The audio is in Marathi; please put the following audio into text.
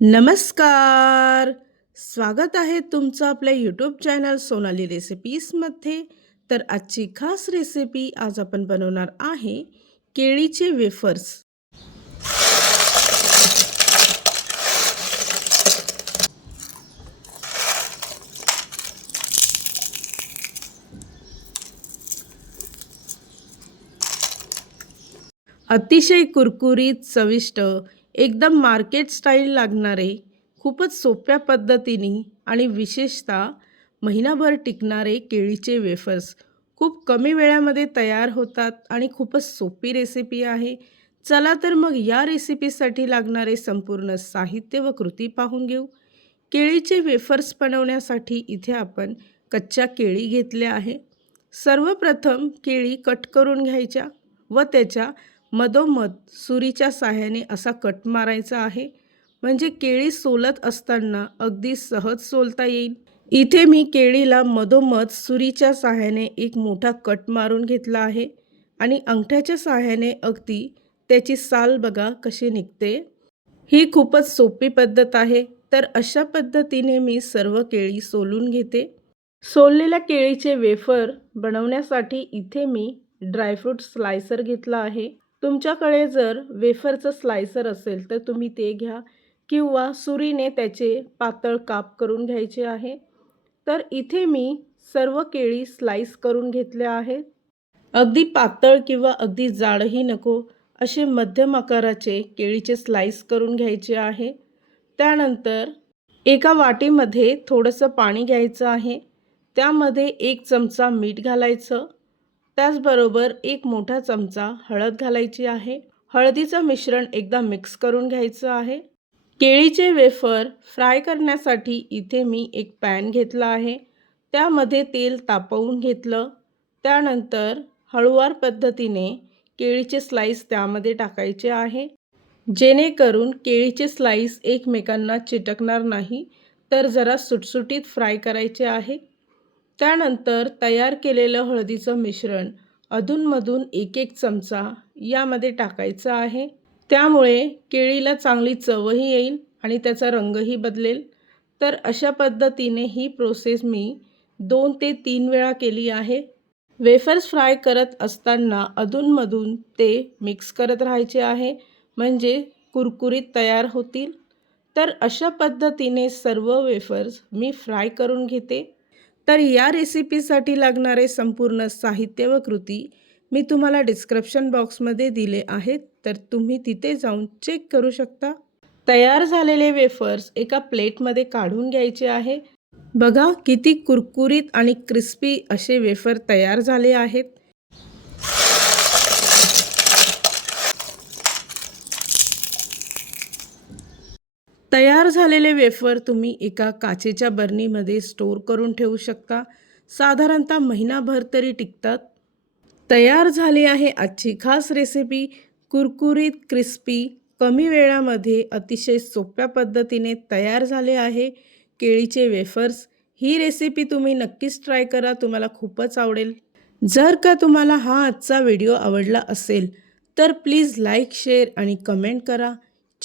नमस्कार! स्वागत आहे तुमचं आपल्या यूट्यूब चॅनल सोनाली रेसिपीजमध्ये तर आजची खास रेसिपी आज आपण बनवणार आहे केळीचे वेफर्स अतिशय कुरकुरीत चविष्ट एकदम मार्केट स्टाईल लागणारे खूपच सोप्या पद्धतीने आणि विशेषतः महिनाभर टिकणारे केळीचे वेफर्स खूप कमी वेळामध्ये तयार होतात आणि खूपच सोपी रेसिपी आहे. चला तर मग या रेसिपीसाठी लागणारे संपूर्ण साहित्य व कृती पाहून घेऊ. केळीचे वेफर्स बनवण्यासाठी इथे आपण कच्च्या केळी घेतल्या आहे. सर्वप्रथम केळी कट करून घ्यायच्या व त्याच्या मधोमध सुरीच्या साह्याने असा कट मारायचा आहे. म्हणजे केळी सोलत असताना अगदी सहज सोलता येईल. इथे मी केळीला मधोमध सुरीच्या साह्याने एक मोठा कट मारून घेतला आहे. आणि अंगठ्याच्या साह्याने अगदी त्याची साल बघा कशी निघते. ही खूपच सोपी पद्धत आहे. तर अशा पद्धतीने मी सर्व केळी सोलून घेते. सोललेल्या केळीचे वेफर बनवण्यासाठी इथे मी ड्रायफ्रूट स्लायसर घेतला आहे. तुमच्याकडे जर वेफरचं स्लायसर असेल तर तुम्ही ते घ्या किंवा सुरीने त्याचे पातळ काप करून घ्यायचे आहे. तर इथे मी सर्व केळी स्लाईस करून घेतल्या आहेत. अगदी पातळ किंवा अगदी जाडही नको असे मध्यम आकाराचे केळीचे स्लाईस करून घ्यायचे आहे. त्यानंतर एका वाटीमध्ये थोडंसं पाणी घ्यायचं आहे. त्यामध्ये एक चमचा मीठ घालायचं. त्याचबरोबर एक मोठा चमचा हळद घालायची आहे. हळदीचं मिश्रण एकदा मिक्स करून घ्यायचं आहे. केळीचे वेफर फ्राय करण्यासाठी इथे मी एक पॅन घेतला आहे. त्यामध्ये तेल तापवून घेतलं. त्यानंतर हळुवार पद्धतीने केळीचे स्लाईस त्यामध्ये टाकायचे आहे. जेणेकरून केळीचे स्लाईस एकमेकांना चिटकणार नाही तर जरा सुटसुटीत फ्राय करायचे आहे. त्यानंतर तयार केलेलं हळदीचं मिश्रण अधूनमधून एक एक चमचा यामध्ये टाकायचं आहे. त्यामुळे केळीला चांगली चवही येईल आणि त्याचा रंगही बदलेल. तर अशा पद्धतीने ही प्रोसेस मी दोन ते तीन वेळा केली आहे. वेफर्स फ्राय करत असताना अधूनमधून ते मिक्स करत राहायचे आहे. म्हणजे कुरकुरीत तयार होतील. तर अशा पद्धतीने सर्व वेफर्स मी फ्राय करून घेते. तर या रेसिपीसाठी लागणारे संपूर्ण साहित्य व कृती मी तुम्हाला डिस्क्रिप्शन बॉक्समध्ये दिले आहेत. तर तुम्ही तिथे जाऊन चेक करू शकता. तयार झालेले वेफर्स एका प्लेटमध्ये काढून घ्यायचे आहे. बघा किती कुरकुरीत आणि क्रिस्पी असे वेफर तयार झाले आहेत. तयार झालेले वेफर तुम्ही एका काचेच्या बर्नीमध्ये स्टोर करून ठेवू शकता. साधारणतः महिनाभर तरी टिकतात. तयार झाली आहे आजची खास रेसिपी कुरकुरीत क्रिस्पी कमी वेळामध्ये अतिशय सोप्या पद्धतीने तयार झाले आहे. केळीचे वेफर्स ही रेसिपी तुम्ही नक्कीच ट्राय करा तुम्हाला खूपच आवडेल. जर का तुम्हाला हा आजचा व्हिडिओ आवडला असेल तर प्लीज लाईक शेअर आणि कमेंट करा.